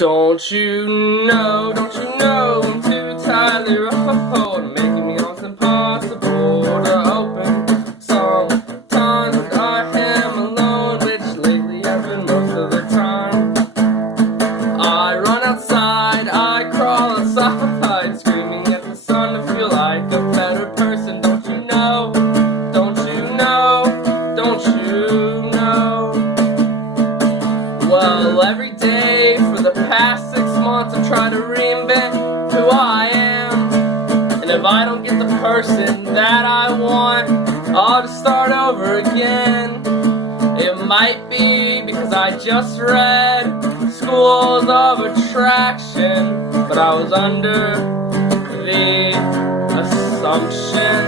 Don't you know, I'm too tightly rolled, making me almost impossible to open. Sometimes I am alone, which lately has been most of the time. I run outside, I crawl outside, screaming at the sun to feel like a better person. Don't you know, don't you know, don't you know? Well, every day for the past 6 months I've tried to reinvent who I am. And if I don't get the person that I want, I'll just start over again. It might be because I just read Schools of Attraction, but I was under the assumption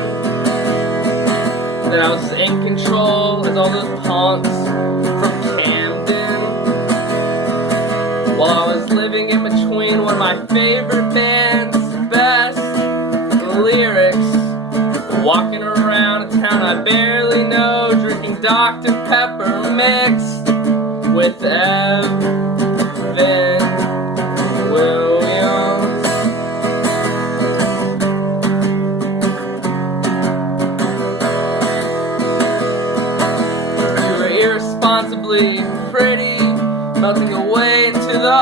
that I was in control as all those punks from Camden. While I was living in between one of my favorite band's best lyrics, walking around a town I barely know, drinking Dr. Pepper mixed with Evan Williams. You were irresponsibly pretty, melting away into the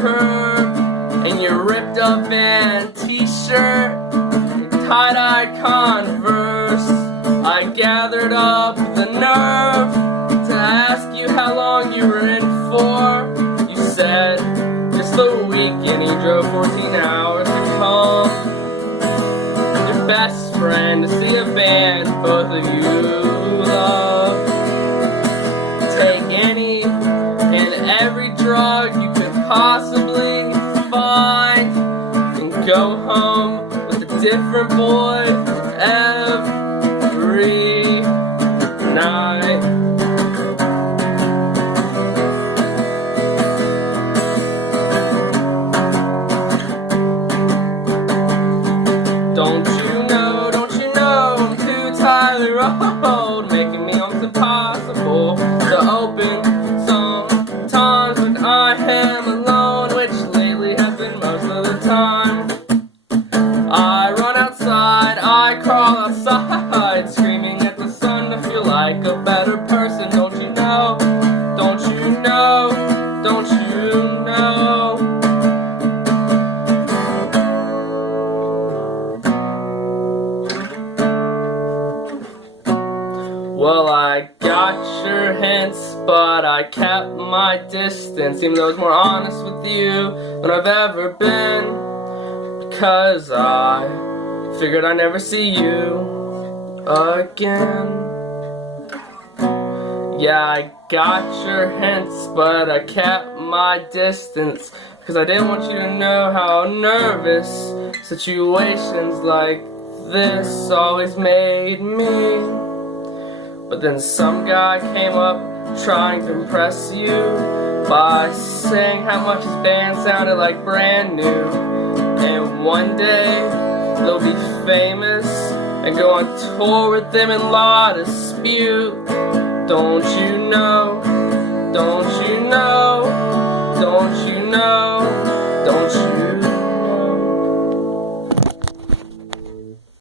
curb, and your ripped up Van t-shirt, tie-dye converse. I gathered up the nerve to ask you how long you were in for. You said just a week, and you drove 14 hours to come. Your best friend to see a band both of you love. Take any and every drug you could possibly find, and go home with a different boy every night. Don't you know, I'm too tightly rolled, making me almost impossible to open. Sometimes when I am alone, which lately has been most of the time, I run outside, I crawl outside, screaming at the sun to feel like a better person. Don't you know, don't you know, don't you know? Well, I got your hints, but I kept my distance, even though I was more honest with you than I've ever been, because I figured I'd never see you again. Yeah, I got your hints, but I kept my distance, because I didn't want you to know how nervous situations like this always made me. But then some guy came up trying to impress you by saying how much his band sounded like brand new, and one day they'll be famous and go on tour with them in law dispute. Don't you know, don't you know, don't you know?